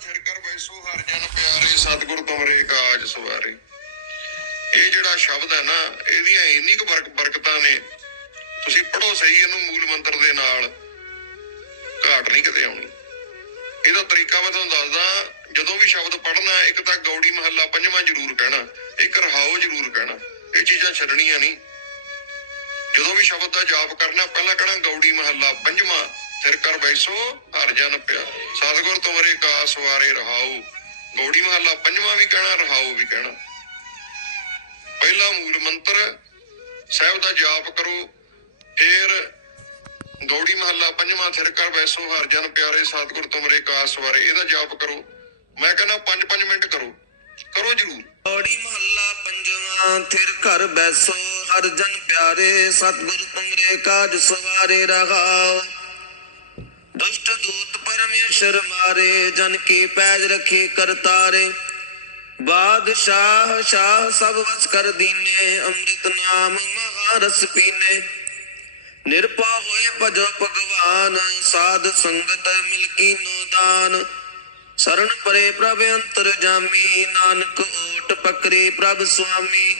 ਥਿਰ ਕਰ ਹਰ ਜਨ ਪਿਆਰੇ, ਸਤਿਗੁਰ ਤੁਮਰੇ ਕਾਜ ਸਵਾਰੇ। ਇਹ ਜਿਹੜਾ ਸ਼ਬਦ ਹੈ ਨਾ, ਇਹਦੀਆਂ ਇੰਨੀ ਕੁ ਬਰਕਤਾਂ ਨੇ। ਤੁਸੀਂ ਪੜੋ ਸਹੀ ਇਹਨੂੰ ਮੂਲ ਮੰਤਰ ਦੇ ਨਾਲ। ਘਾਟ ਨਹੀਂ ਕਿਤੇ ਆਉਣੀ। ਇਹਦਾ ਤਰੀਕਾ ਮੈਂ ਤੁਹਾਨੂੰ ਦੱਸਦਾ, ਜਦੋਂ ਵੀ ਸ਼ਬਦ ਪੜਨਾ ਇੱਕ ਤਾਂ ਗੌੜੀ ਮਹੱਲਾ ਪੰਜਵਾਂ ਜ਼ਰੂਰ ਕਹਿਣਾ, ਇੱਕ ਰਹਾਓ ਜ਼ਰੂਰ ਕਹਿਣਾ। ਇਹ ਚੀਜ਼ਾਂ ਛੱਡਣੀਆਂ ਨਹੀਂ। ਜਦੋਂ ਵੀ ਸ਼ਬਦ ਦਾ ਜਾਪ ਕਰਨਾ, ਪਹਿਲਾਂ ਕਹਿਣਾ ਗੌੜੀ ਮਹੱਲਾ ਪੰਜਵਾਂ। ਫਿਰ ਕਰ ਬੈਸੋ ਹਰ ਜਨ ਪਿਆ। ਸਤਿਗੁਰ ਤੁਮਰੇ ਕਾਸ ਵਾਰੇ ਰਹਾਓ ਗੌੜੀ ਮਹੱਲਾ ਪੰਜਵਾਂ ਵੀ ਕਹਿਣਾ ਰਹਾਓ ਵੀ ਕਹਿਣਾ। ਪਹਿਲਾ ਮੂਲ ਮੰਤਰ, ਸਾਹਿਬ ਦਾ ਜਾਪ ਕਰੋ। ਫਿਰ ਗੌੜੀ ਮਹੱਲਾ ਪੰਜਵਾਂ ਥਿਰ ਕਰ ਬੈਸੋ ਹਰ ਜਨ ਪਿਆਰੇ, ਸਤਿਗੁਰ ਤੁਮਰੇ ਕਾਸ ਵਾਰੇ ਇਹਦਾ ਜਾਪ ਕਰੋ। ਮੈਂ ਕਹਿੰਦਾ 5-5 ਮਿੰਟ ਕਰੋ। ਕਰੋ ਜਰੂਰ। ਔੜੀ ਮਹੱਲਾ ਪੰਜਵਾਂ ਥਿਰ ਘਰ ਬੈਸੋ ਹਰ ਜਨ ਪਿਆਰੇ, ਸਤਿਗੁਰ ਤੁਮਰੇ ਕਾਜ ਸਵਾਰੇ ਰਹਾਓ ਦੁਸ਼ਟ ਦੂਤ ਪਰਮੇਸ਼ਰ ਮਾਰੇ, ਜਨ ਕੀ ਪੈਜ ਰਖੇ ਕਰਤਾਰੇ ਬਾਦਸ਼ਾਹ, ਸ਼ਾਹ ਸਭ ਵਸ ਕਰ ਦੀਨੇ, ਅੰਮ੍ਰਿਤ ਨਾਮ ਮਹਾਰਸ ਪੀਨੇ। ਨਿਰਪਾ ਹੋਏ ਭਜੋ ਭਗਵਾਨ, ਸਾਧ ਸੰਗਤ ਮਿਲ ਕੀਨੋ ਦਾਨ। ਸਰਣ ਪਰੇ ਪ੍ਰਭ ਅੰਤਰ ਜਾਮੀ, ਨਾਨਕ ਓਟ ਪਕਰੇ ਪ੍ਰਭ ਸੁਆਮੀ।